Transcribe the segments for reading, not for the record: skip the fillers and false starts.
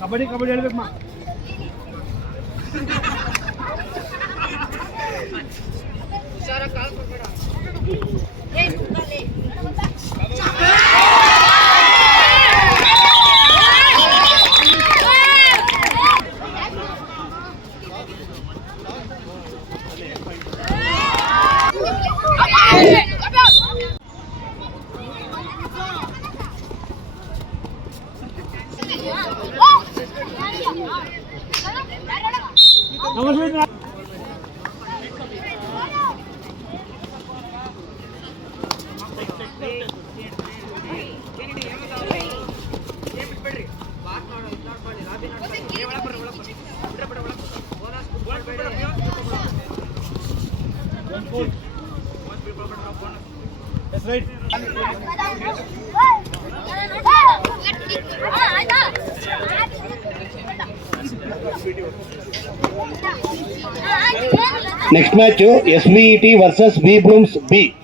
Kabaddi kabaddi ಹೇಳ್ಬೇಕಮ್ಮ. That's right. Next match SVET versus B Blooms B.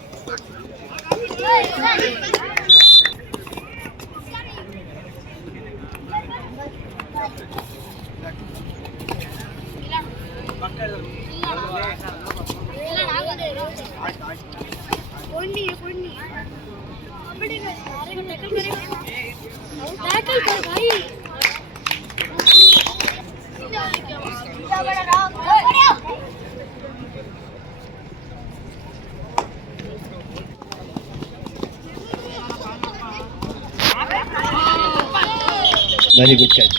Very good catch.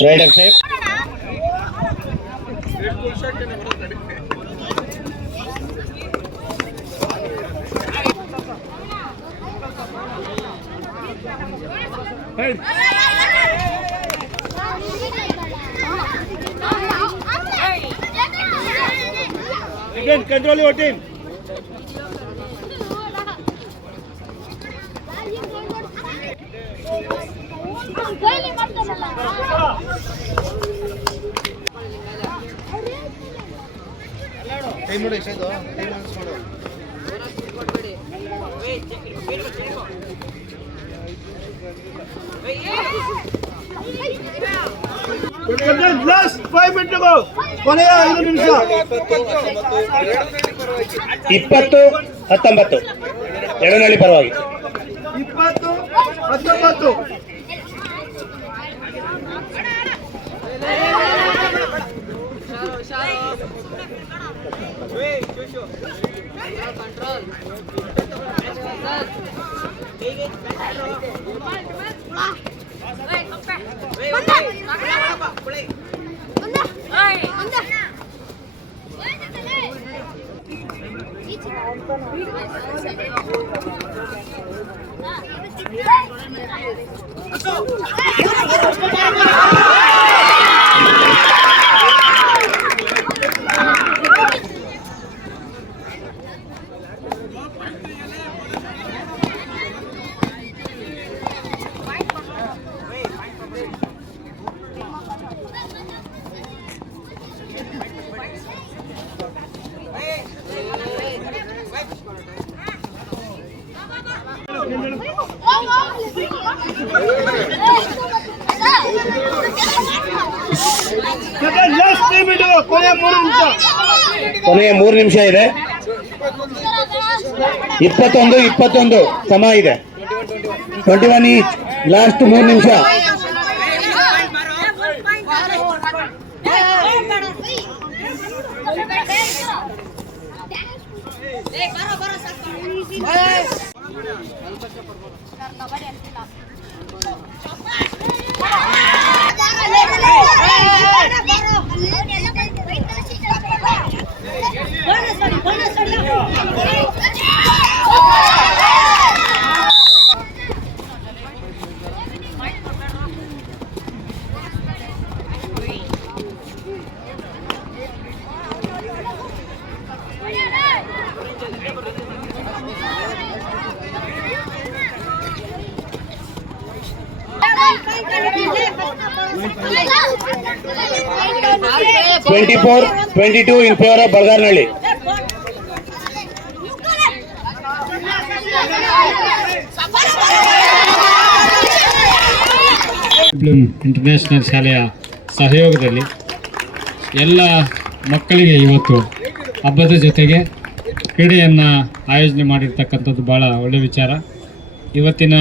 Rider safe. Hey. Again, control your team. Time ನೋಡಿ ಎಷ್ಟು ಆಯ್ತು? Time announce ಮಾಡು. Last 5 minutes ago. ಕೊನೆಯ 5 ನಿಮಿಷ. 20-19 ಎಡನಳ್ಳಿ ಪರವಾಗಿ. 20-19. ಕೊನೆಯ 3 ನಿಮಿಷ ಇದೆ. 21 ಸಮ ಇದೆ. 21 ಈಚ್. ಲಾಸ್ಟ್ 3 ನಿಮಿಷ. 24-22 in favor of Balgarnalli. International ಶಾಲೆಯ ಸಹಯೋಗದಲ್ಲಿ ಎಲ್ಲ ಮಕ್ಕಳಿಗೆ ಇವತ್ತು ಹಬ್ಬದ ಜೊತೆಗೆ ಕ್ರೀಡೆಯನ್ನು ಆಯೋಜನೆ ಮಾಡಿರ್ತಕ್ಕಂಥದ್ದು ಭಾಳ ಒಳ್ಳೆಯ ವಿಚಾರ. ಇವತ್ತಿನ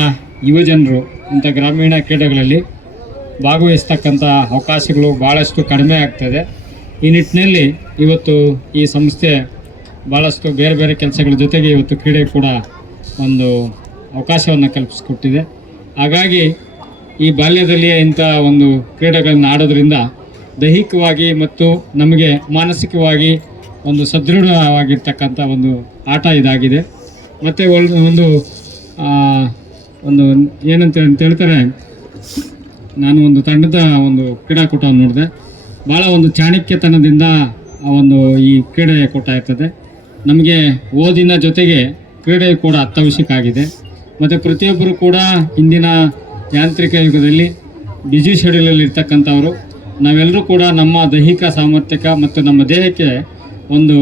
ಯುವಜನರು ಇಂಥ ಗ್ರಾಮೀಣ ಕ್ರೀಡೆಗಳಲ್ಲಿ ಭಾಗವಹಿಸ್ತಕ್ಕಂಥ ಅವಕಾಶಗಳು ಭಾಳಷ್ಟು ಕಡಿಮೆ ಆಗ್ತದೆ. ಈ ನಿಟ್ಟಿನಲ್ಲಿ ಇವತ್ತು ಈ ಸಂಸ್ಥೆ ಭಾಳಷ್ಟು ಬೇರೆ ಬೇರೆ ಕೆಲಸಗಳ ಜೊತೆಗೆ ಇವತ್ತು ಕ್ರೀಡೆ ಕೂಡ ಒಂದು ಅವಕಾಶವನ್ನು ಕಲ್ಪಿಸಿಕೊಟ್ಟಿದೆ. ಹಾಗಾಗಿ ಈ ಬಾಲ್ಯದಲ್ಲಿಯೇ ಇಂಥ ಒಂದು ಕ್ರೀಡೆಗಳನ್ನು ಆಡೋದ್ರಿಂದ ದೈಹಿಕವಾಗಿ ಮತ್ತು ನಮಗೆ ಮಾನಸಿಕವಾಗಿ ಒಂದು ಸದೃಢವಾಗಿರ್ತಕ್ಕಂಥ ಒಂದು ಆಟ ಇದಾಗಿದೆ. ಮತ್ತು ಒಂದು ಏನಂತ ಹೇಳ್ತಾರೆ, ನಾನು ಒಂದು ತಂಡದ ಒಂದು ಕ್ರೀಡಾಕೂಟವನ್ನು ನೋಡಿದೆ. ಭಾಳ ಒಂದು ಚಾಣಕ್ಯತನದಿಂದ ಒಂದು ಈ ಕ್ರೀಡಾಕೂಟ ಇರ್ತದೆ. ನಮಗೆ ಓದಿನ ಜೊತೆಗೆ ಕ್ರೀಡೆ ಕೂಡ ಅತ್ಯವಶ್ಯಕ ಆಗಿದೆ. ಮತ್ತು ಪ್ರತಿಯೊಬ್ಬರು ಕೂಡ ಇಂದಿನ ಯಾಂತ್ರಿಕ ಯುಗದಲ್ಲಿ ಬ್ಯುಸಿ ಶೆಡ್ಯೂಲಲ್ಲಿ ಇರ್ತಕ್ಕಂಥವ್ರು ನಾವೆಲ್ಲರೂ ಕೂಡ ನಮ್ಮ ದೈಹಿಕ ಸಾಮರ್ಥ್ಯ ಮತ್ತು ನಮ್ಮ ದೇಹಕ್ಕೆ ಒಂದು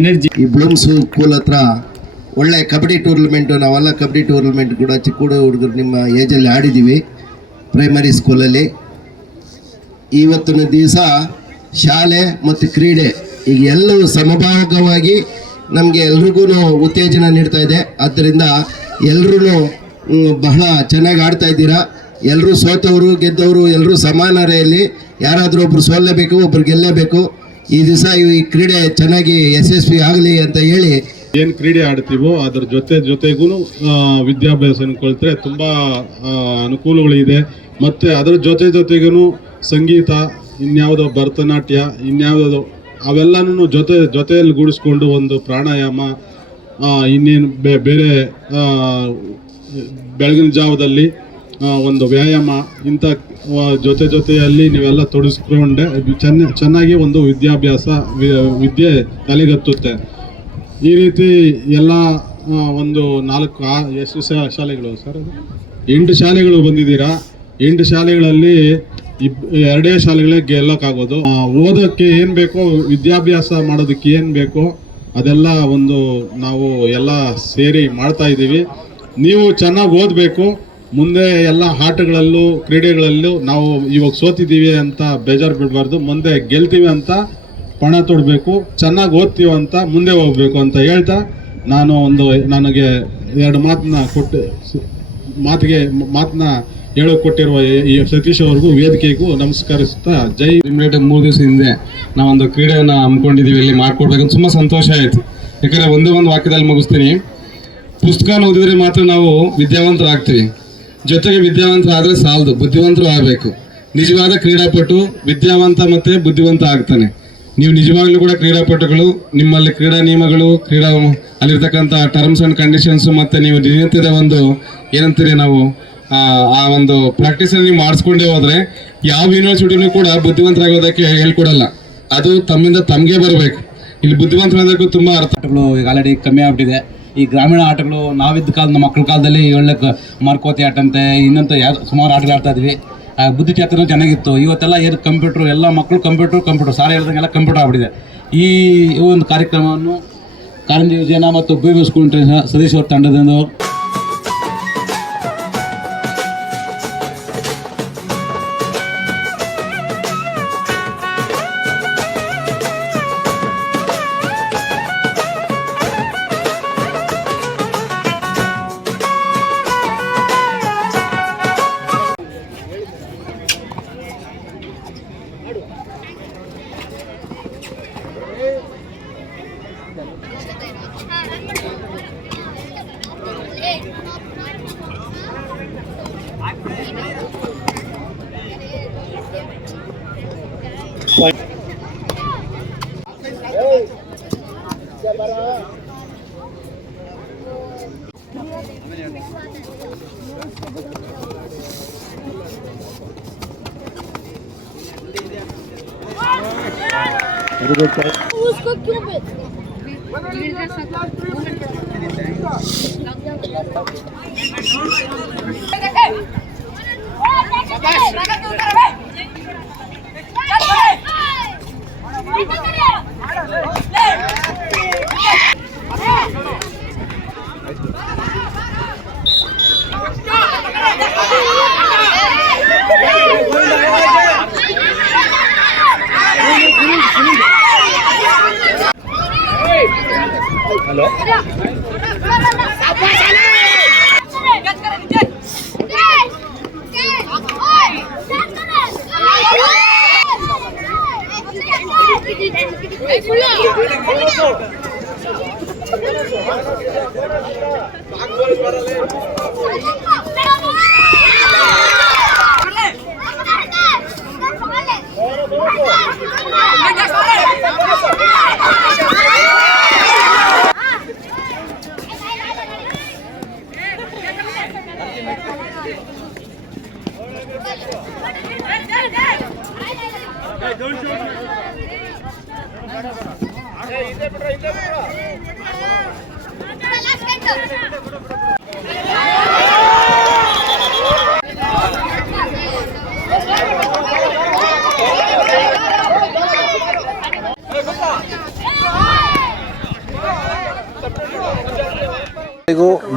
ಎನರ್ಜಿ. ಈ ಬ್ಲೂಮ್ಸ್ ಸ್ಕೂಲ್ ಹತ್ರ ಒಳ್ಳೆ ಕಬಡ್ಡಿ ಟೂರ್ನಮೆಂಟು, ನಾವೆಲ್ಲ ಕಬಡ್ಡಿ ಟೂರ್ನಮೆಂಟ್ ಕೂಡ ಚಿಕ್ಕ ಹುಡುಗರು ನಿಮ್ಮ ಏಜಲ್ಲಿ ಆಡಿದ್ದೀವಿ ಪ್ರೈಮರಿ ಸ್ಕೂಲಲ್ಲಿ. ಇವತ್ತಿನ ದಿವಸ ಶಾಲೆ ಮತ್ತು ಕ್ರೀಡೆ ಈಗ ಎಲ್ಲವೂ ಸಮಭಾಗವಾಗಿ ನಮಗೆ ಎಲ್ರಿಗೂ ಉತ್ತೇಜನ ನೀಡ್ತಾ ಇದೆ. ಆದ್ದರಿಂದ ಎಲ್ಲರೂ ಬಹಳ ಚೆನ್ನಾಗಿ ಆಡ್ತಾ ಇದ್ದೀರಾ. ಎಲ್ಲರೂ ಸೋತವರು ಗೆದ್ದವರು ಎಲ್ಲರೂ ಸಮಾನರೆಯಲ್ಲಿ, ಯಾರಾದರೂ ಒಬ್ಬರು ಸೋಲ್ಲೇಬೇಕು, ಒಬ್ಬರು ಗೆಲ್ಲೇಬೇಕು. ಈ ದಿವಸ ಈ ಕ್ರೀಡೆ ಚೆನ್ನಾಗಿ ಯಶಸ್ವಿ ಆಗಲಿ ಅಂತ ಹೇಳಿ, ಏನು ಕ್ರೀಡೆ ಆಡ್ತೀವೋ ಅದರ ಜೊತೆಗೂ ವಿದ್ಯಾಭ್ಯಾಸ ಅನ್ಕೊಳ್ತಾರೆ ತುಂಬ ಅನುಕೂಲಗಳಿದೆ. ಮತ್ತು ಅದರ ಜೊತೆಗೂ ಸಂಗೀತ, ಇನ್ಯಾವುದೋ ಭರತನಾಟ್ಯ, ಇನ್ಯಾವುದೋ ಅವೆಲ್ಲನೂ ಜೊತೆಯಲ್ಲಿ ಗೂಡಿಸ್ಕೊಂಡು ಒಂದು ಪ್ರಾಣಾಯಾಮ, ಇನ್ನೇನು ಬೇರೆ ಬೆಳಗಿನ ಜಾವದಲ್ಲಿ ಒಂದು ವ್ಯಾಯಾಮ, ಇಂಥ ಜೊತೆಯಲ್ಲಿ ನೀವೆಲ್ಲ ತೊಡಗಿಸ್ಕೊಂಡೆ ಚೆನ್ನಾಗಿ ಒಂದು ವಿದ್ಯೆ ತಲೆಗತ್ತುತ್ತೆ. ಈ ರೀತಿ ಎಲ್ಲ ಒಂದು 4 ಎಷ್ಟು ಶಾಲೆಗಳು ಸರ್? 8 ಶಾಲೆಗಳು ಬಂದಿದ್ದೀರಾ. 8 ಶಾಲೆಗಳಲ್ಲಿ 2 ಶಾಲೆಗಳಿಗೆ ಗೆಲ್ಲಕ್ಕಾಗೋದು. ಓದೋಕ್ಕೆ ಏನು ಬೇಕೋ, ವಿದ್ಯಾಭ್ಯಾಸ ಮಾಡೋದಕ್ಕೆ ಏನು ಬೇಕೋ ಅದೆಲ್ಲ ಒಂದು ನಾವು ಎಲ್ಲ ಸೇರಿ ಮಾಡ್ತಾ ಇದ್ದೀವಿ. ನೀವು ಚೆನ್ನಾಗಿ ಓದಬೇಕು. ಮುಂದೆ ಎಲ್ಲ ಆಟಗಳಲ್ಲೂ ಕ್ರೀಡೆಗಳಲ್ಲೂ ನಾವು ಇವಾಗ ಸೋತಿದ್ದೀವಿ ಅಂತ ಬೇಜಾರು ಬಿಡಬಾರ್ದು. ಮುಂದೆ ಗೆಲ್ತೀವಿ ಅಂತ ಪಣ ತೊಡಬೇಕು. ಚೆನ್ನಾಗಿ ಓದ್ತೀವಿ ಅಂತ ಮುಂದೆ ಹೋಗ್ಬೇಕು ಅಂತ ಹೇಳ್ತಾ ನನಗೆ 2 ಮಾತನ್ನ ಹೇಳಿಕೊಟ್ಟಿರುವ ಈ ಸತೀಶ್ ಅವ್ರಿಗೂ ವೇದಿಕೆಗೂ ನಮಸ್ಕರಿಸ್ತಾ ಜೈ. ಇಮಿಡಿಯೇಟ್ 3 ದಿವಸ ಹಿಂದೆ ನಾವೊಂದು ಕ್ರೀಡೆಯನ್ನು ಹಮ್ಮಿಕೊಂಡಿದ್ದೀವಿ, ಇಲ್ಲಿ ಮಾಡ್ಕೊಡ್ಬೇಕಂತ ತುಂಬ ಸಂತೋಷ ಆಯಿತು. ಯಾಕಂದರೆ ಒಂದೇ ಒಂದು ವಾಕ್ಯದಲ್ಲಿ ಮುಗಿಸ್ತೀನಿ. ಪುಸ್ತಕ ಓದಿದ್ರೆ ಮಾತ್ರ ನಾವು ವಿದ್ಯಾವಂತರಾಗ್ತೀವಿ. ಜೊತೆಗೆ ವಿದ್ಯಾವಂತರಾದರೆ ಸಾಲದು, ಬುದ್ಧಿವಂತರು ಆಗಬೇಕು. ನಿಜವಾದ ಕ್ರೀಡಾಪಟು ವಿದ್ಯಾವಂತ ಮತ್ತು ಬುದ್ಧಿವಂತ ಆಗ್ತಾನೆ. ನೀವು ನಿಜವಾಗ್ಲೂ ಕೂಡ ಕ್ರೀಡಾಪಟುಗಳು, ನಿಮ್ಮಲ್ಲಿ ಕ್ರೀಡಾ ನಿಯಮಗಳು, ಅಲ್ಲಿರ್ತಕ್ಕಂಥ ಟರ್ಮ್ಸ್ ಆ್ಯಂಡ್ ಕಂಡೀಷನ್ಸು ಮತ್ತು ನೀವು ದಿನನಿತ್ಯದ ಒಂದು ಏನಂತೀರಿ ನಾವು ಆ ಒಂದು ಪ್ರಾಕ್ಟೀಸನ್ನು ನೀವು ಮಾಡಿಸ್ಕೊಂಡೇ ಹೋದರೆ ಯಾವ ಯೂನಿವರ್ಸಿಟಿನೂ ಕೂಡ ಬುದ್ಧಿವಂತರಾಗೋದಕ್ಕೆ ಹೇಳ್ಕೊಡಲ್ಲ. ಅದು ತಮ್ಮಿಂದ ತಮಗೆ ಬರಬೇಕು. ಇಲ್ಲಿ ಬುದ್ಧಿವಂತರಾಗೋದಕ್ಕೂ ತುಂಬ ಆಟಗಳು ಈಗ ಆಲ್ರೆಡಿ ಕಮ್ಮಿ ಆಗ್ಬಿಟ್ಟಿದೆ. ಈ ಗ್ರಾಮೀಣ ಆಟಗಳು ನಾವಿದ್ದ ಕಾಲದ ಮಕ್ಕಳ ಕಾಲದಲ್ಲಿ ಒಳ್ಳೆ ಮರ್ಕೋತಿ ಆಟ ಅಂತೆ ಇನ್ನಂತ ಸುಮಾರು ಆಟಗಳು ಆಡ್ತಾ ಇದ್ವಿ. ಬುದ್ಧಿ ಚಾತುರ್ಯ ಚೆನ್ನಾಗಿತ್ತು. ಇವತ್ತೆಲ್ಲ ಏನು ಕಂಪ್ಯೂಟ್ರು, ಎಲ್ಲ ಮಕ್ಕಳು ಕಂಪ್ಯೂಟ್ರು ಸಾರಿ ಹೇಳ್ದಂಗೆಲ್ಲ ಕಂಪ್ಯೂಟರ್ ಆಗ್ಬಿಟ್ಟಿದೆ. ಈ ಒಂದು ಕಾರ್ಯಕ್ರಮವನ್ನು ಕಾರಂಜಿ ವಿಜಯನ ಮತ್ತು BB ಸ್ಕೂಲ್ ಸತೀಶ್ ಅವ್ರ ತಂಡದಿಂದ उसको क्यों बेचते हेलो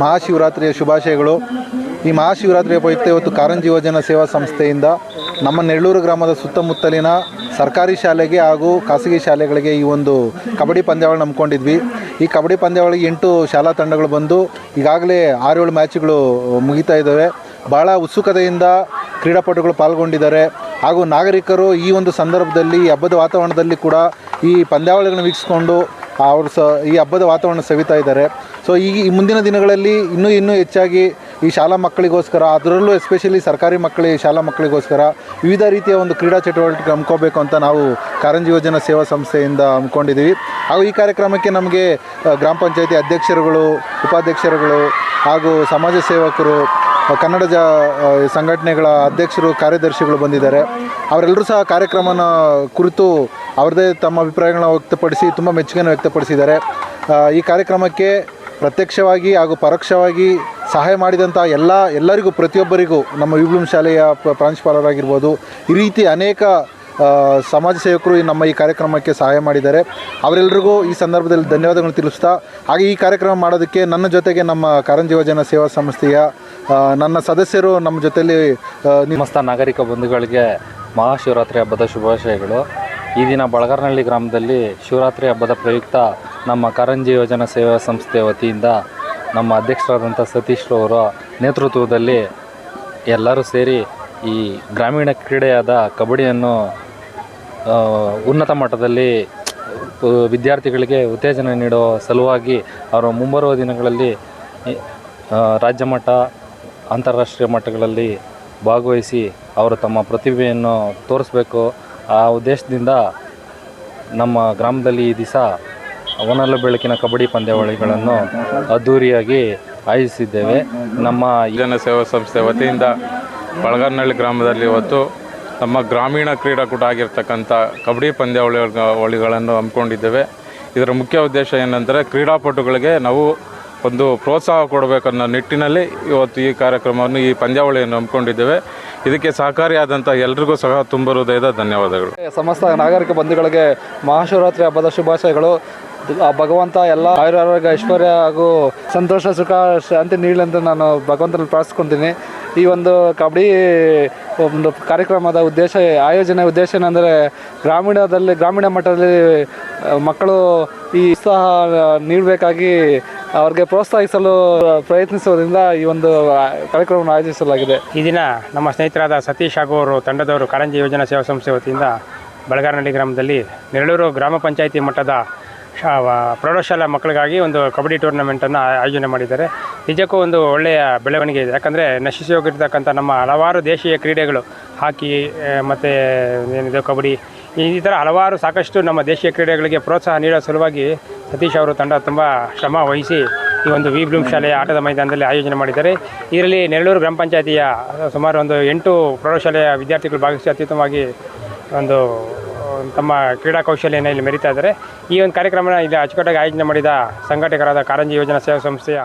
ಮಹಾಶಿವರಾತ್ರಿಯ ಶುಭಾಶಯಗಳು. ಈ ಮಹಾಶಿವರಾತ್ರಿಯ ಪ್ರಯುಕ್ತ ಇವತ್ತು ಕಾರಂಜಿ ಯುವಜನ ಸೇವಾ ಸಂಸ್ಥೆಯಿಂದ ನಮ್ಮ ನೆಳ್ಳೂರು ಗ್ರಾಮದ ಸುತ್ತಮುತ್ತಲಿನ ಸರ್ಕಾರಿ ಶಾಲೆಗೆ ಹಾಗೂ ಖಾಸಗಿ ಶಾಲೆಗಳಿಗೆ ಈ ಒಂದು ಕಬಡ್ಡಿ ಪಂದ್ಯಾವಳಿ ನಂಬ್ಕೊಂಡಿದ್ವಿ. ಈ ಕಬಡ್ಡಿ ಪಂದ್ಯಾವಳಿಗೆ 8 ಶಾಲಾ ತಂಡಗಳು ಬಂದು ಈಗಾಗಲೇ 6-7 ಮ್ಯಾಚ್ಗಳು ಮುಗಿತಾ ಇದ್ದಾವೆ. ಭಾಳ ಉತ್ಸುಕತೆಯಿಂದ ಕ್ರೀಡಾಪಟುಗಳು ಪಾಲ್ಗೊಂಡಿದ್ದಾರೆ ಹಾಗೂ ನಾಗರಿಕರು ಈ ಒಂದು ಸಂದರ್ಭದಲ್ಲಿ ಹಬ್ಬದ ವಾತಾವರಣದಲ್ಲಿ ಕೂಡ ಈ ಪಂದ್ಯಾವಳಿಗಳನ್ನು ವೀಕ್ಷಿಸಿಕೊಂಡು ಅವರು ಈ ಹಬ್ಬದ ವಾತಾವರಣ ಸವಿತಾ ಇದ್ದಾರೆ. ಸೊ ಈ ಮುಂದಿನ ದಿನಗಳಲ್ಲಿ ಇನ್ನೂ ಹೆಚ್ಚಾಗಿ ಈ ಶಾಲಾ ಮಕ್ಕಳಿಗೋಸ್ಕರ, ಅದರಲ್ಲೂ ಎಸ್ಪೆಷಲಿ ಸರ್ಕಾರಿ ಶಾಲಾ ಮಕ್ಕಳಿಗೋಸ್ಕರ ವಿವಿಧ ರೀತಿಯ ಒಂದು ಕ್ರೀಡಾ ಚಟುವಟಿಕೆ ಹಮ್ಮಿಕೋಬೇಕು ಅಂತ ನಾವು ಕಾರಂಜಿ ಯುವಜನ ಸೇವಾ ಸಂಸ್ಥೆಯಿಂದ ಹಮ್ಮಿಕೊಂಡಿದ್ದೀವಿ. ಹಾಗೂ ಈ ಕಾರ್ಯಕ್ರಮಕ್ಕೆ ನಮಗೆ ಗ್ರಾಮ ಪಂಚಾಯತಿ ಅಧ್ಯಕ್ಷರುಗಳು, ಉಪಾಧ್ಯಕ್ಷರುಗಳು ಹಾಗೂ ಸಮಾಜ ಸೇವಕರು, ಕನ್ನಡ ಸಂಘಟನೆಗಳ ಅಧ್ಯಕ್ಷರು, ಕಾರ್ಯದರ್ಶಿಗಳು ಬಂದಿದ್ದಾರೆ. ಅವರೆಲ್ಲರೂ ಸಹ ಕಾರ್ಯಕ್ರಮನ ಕುರಿತು ಅವರದೇ ತಮ್ಮ ಅಭಿಪ್ರಾಯಗಳನ್ನ ವ್ಯಕ್ತಪಡಿಸಿ ತುಂಬ ಮೆಚ್ಚುಗೆಯನ್ನು ವ್ಯಕ್ತಪಡಿಸಿದ್ದಾರೆ. ಈ ಕಾರ್ಯಕ್ರಮಕ್ಕೆ ಪ್ರತ್ಯಕ್ಷವಾಗಿ ಹಾಗೂ ಪರೋಕ್ಷವಾಗಿ ಸಹಾಯ ಮಾಡಿದಂಥ ಎಲ್ಲರಿಗೂ, ಪ್ರತಿಯೊಬ್ಬರಿಗೂ, ನಮ್ಮ ವಿಬ್ಲೂಮ್ ಶಾಲೆಯ ಪ್ರಾಂಶುಪಾಲರಾಗಿರ್ಬೋದು, ಈ ರೀತಿ ಅನೇಕ ಸಮಾಜ ಸೇವಕರು ನಮ್ಮ ಈ ಕಾರ್ಯಕ್ರಮಕ್ಕೆ ಸಹಾಯ ಮಾಡಿದ್ದಾರೆ. ಅವರೆಲ್ಲರಿಗೂ ಈ ಸಂದರ್ಭದಲ್ಲಿ ಧನ್ಯವಾದಗಳನ್ನು ತಿಳಿಸ್ತಾ, ಹಾಗೆ ಈ ಕಾರ್ಯಕ್ರಮ ಮಾಡೋದಕ್ಕೆ ನನ್ನ ಜೊತೆಗೆ ನಮ್ಮ ಕಾರಂಜಿ ಯುವಜನ ಸೇವಾ ಸಂಸ್ಥೆಯ ನನ್ನ ಸದಸ್ಯರು ನಮ್ಮ ಜೊತೆಯಲ್ಲಿ ಸಮಸ್ತ ನಾಗರಿಕ ಬಂಧುಗಳಿಗೆ ಮಹಾಶಿವರಾತ್ರಿ ಹಬ್ಬದ ಶುಭಾಶಯಗಳು. ಈ ದಿನ ಬಳಗಾರನಹಳ್ಳಿ ಗ್ರಾಮದಲ್ಲಿ ಶಿವರಾತ್ರಿ ಹಬ್ಬದ ಪ್ರಯುಕ್ತ ನಮ್ಮ ಕಾರಂಜಿ ಯುವಜನ ಸೇವಾ ಸಂಸ್ಥೆ ವತಿಯಿಂದ ನಮ್ಮ ಅಧ್ಯಕ್ಷರಾದಂಥ ಸತೀಶ್ ಅವರ ನೇತೃತ್ವದಲ್ಲಿ ಎಲ್ಲರೂ ಸೇರಿ ಈ ಗ್ರಾಮೀಣ ಕ್ರೀಡೆಯಾದ ಕಬಡ್ಡಿಯನ್ನು ಉನ್ನತ ಮಟ್ಟದಲ್ಲಿ ವಿದ್ಯಾರ್ಥಿಗಳಿಗೆ ಉತ್ತೇಜನ ನೀಡುವ ಸಲುವಾಗಿ ಅವರು ಮುಂಬರುವ ದಿನಗಳಲ್ಲಿ ರಾಜ್ಯ ಮಟ್ಟ, ಅಂತಾರಾಷ್ಟ್ರೀಯ ಮಟ್ಟಗಳಲ್ಲಿ ಭಾಗವಹಿಸಿ ಅವರು ತಮ್ಮ ಪ್ರತಿಭೆಯನ್ನು ತೋರಿಸಬೇಕು. ಆ ಉದ್ದೇಶದಿಂದ ನಮ್ಮ ಗ್ರಾಮದಲ್ಲಿ ಈ ದಿವಸ ಅವನಲ್ಲ ಬೆಳಕಿನ ಕಬಡ್ಡಿ ಪಂದ್ಯಾವಳಿಗಳನ್ನು ಅದ್ಧೂರಿಯಾಗಿ ಆಯೋಜಿಸಿದ್ದೇವೆ. ನಮ್ಮ ಯುವಜನ ಸೇವಾ ಸಂಸ್ಥೆ ವತಿಯಿಂದ ಬಳಗಾರನಹಳ್ಳಿ ಗ್ರಾಮದಲ್ಲಿ ಇವತ್ತು ನಮ್ಮ ಗ್ರಾಮೀಣ ಕ್ರೀಡಾಕೂಟ ಆಗಿರ್ತಕ್ಕಂಥ ಕಬಡ್ಡಿ ಪಂದ್ಯಾವಳಿಗಳನ್ನು ಹಮ್ಮಿಕೊಂಡಿದ್ದೇವೆ. ಇದರ ಮುಖ್ಯ ಉದ್ದೇಶ ಏನಂದರೆ ಕ್ರೀಡಾಪಟುಗಳಿಗೆ ನಾವು ಒಂದು ಪ್ರೋತ್ಸಾಹ ಕೊಡಬೇಕನ್ನೋ ನಿಟ್ಟಿನಲ್ಲಿ ಇವತ್ತು ಈ ಕಾರ್ಯಕ್ರಮವನ್ನು, ಈ ಪಂದ್ಯಾವಳಿಯನ್ನು ಹಮ್ಮಿಕೊಂಡಿದ್ದೇವೆ. ಇದಕ್ಕೆ ಸಹಕಾರಿಯಾದಂಥ ಎಲ್ರಿಗೂ ಸಹ ತುಂಬ ಹೃದಯದ ಧನ್ಯವಾದಗಳು. ಸಮಸ್ತ ನಾಗರಿಕ ಬಂಧುಗಳಿಗೆ ಮಹಾಶಿವರಾತ್ರಿ ಹಬ್ಬದ ಶುಭಾಶಯಗಳು. ಭಗವಂತ ಎಲ್ಲ ಆಯುರಾರೋಗ್ಯ, ಐಶ್ವರ್ಯ ಹಾಗೂ ಸಂತೋಷ, ಸುಖ, ಶಾಂತಿ ನೀಡಲಿ ಅಂತ ನಾನು ಭಗವಂತನಲ್ಲಿ ಪ್ರಾರ್ಥಿಸ್ಕೊತೀನಿ. ಈ ಒಂದು ಕಬಡ್ಡಿ ಒಂದು ಕಾರ್ಯಕ್ರಮದ ಆಯೋಜನೆ ಉದ್ದೇಶ ಏನಂದರೆ ಗ್ರಾಮೀಣ ಮಟ್ಟದಲ್ಲಿ ಮಕ್ಕಳು ಈ ಉತ್ಸಾಹ ನೀಡಬೇಕಾಗಿ ಅವ್ರಿಗೆ ಪ್ರೋತ್ಸಾಹಿಸಲು ಪ್ರಯತ್ನಿಸುವುದರಿಂದ ಈ ಒಂದು ಕಾರ್ಯಕ್ರಮವನ್ನು ಆಯೋಜಿಸಲಾಗಿದೆ. ಈ ದಿನ ನಮ್ಮ ಸ್ನೇಹಿತರಾದ ಸತೀಶ್ ಹಾಗೂ ಅವರು ತಂಡದವರು ಕಾರಂಜಿ ಯೋಜನಾ ಸೇವಾ ಸಂಸ್ಥೆ ವತಿಯಿಂದ ಬಳಗಾರನಹಳ್ಳಿ ಗ್ರಾಮದಲ್ಲಿ ನೆರಳೂರು ಗ್ರಾಮ ಪಂಚಾಯಿತಿ ಮಟ್ಟದ ಪ್ರೌಢಶಾಲಾ ಮಕ್ಕಳಿಗಾಗಿ ಒಂದು ಕಬಡ್ಡಿ ಟೂರ್ನಮೆಂಟನ್ನು ಆಯೋಜನೆ ಮಾಡಿದ್ದಾರೆ. ನಿಜಕ್ಕೂ ಒಂದು ಒಳ್ಳೆಯ ಬೆಳವಣಿಗೆ ಇದೆ. ಯಾಕಂದರೆ ನಶಿಸಿ ಹೋಗಿರ್ತಕ್ಕಂಥ ನಮ್ಮ ಹಲವಾರು ದೇಶೀಯ ಕ್ರೀಡೆಗಳು, ಹಾಕಿ ಮತ್ತು ಏನಿದೆ ಕಬಡ್ಡಿ, ಈ ಥರ ಹಲವಾರು ಸಾಕಷ್ಟು ನಮ್ಮ ದೇಶೀಯ ಕ್ರೀಡೆಗಳಿಗೆ ಪ್ರೋತ್ಸಾಹ ನೀಡೋ ಸಲುವಾಗಿ ಸತೀಶ್ ಅವರು ತಂಡ ತುಂಬ ಶ್ರಮ ವಹಿಸಿ ಈ ಒಂದು ವಿ ಬ್ಲೂಮ್ ಶಾಲೆಯ ಆಟದ ಮೈದಾನದಲ್ಲಿ ಆಯೋಜನೆ ಮಾಡಿದ್ದಾರೆ. ಇದರಲ್ಲಿ ನೆರಳೂರು ಗ್ರಾಮ ಪಂಚಾಯತಿಯ ಸುಮಾರು ಒಂದು 8 ಪ್ರೌಢಶಾಲೆಯ ವಿದ್ಯಾರ್ಥಿಗಳು ಭಾಗವಹಿಸಿ ಅತ್ಯುತ್ತಮವಾಗಿ ಒಂದು ತಮ್ಮ ಕ್ರೀಡಾ ಕೌಶಲ್ಯನ ಇಲ್ಲಿ ಮೆರೀತಾ ಇದ್ದಾರೆ. ಈ ಒಂದು ಕಾರ್ಯಕ್ರಮನ ಇಲ್ಲಿ ಅಚ್ಚುಕಟ್ಟಾಗಿ ಆಯೋಜನೆ ಮಾಡಿದ ಸಂಘಟಕರಾದ ಕಾರಂಜಿ ಯೋಜನಾ ಸೇವಾ ಸಂಸ್ಥೆಯ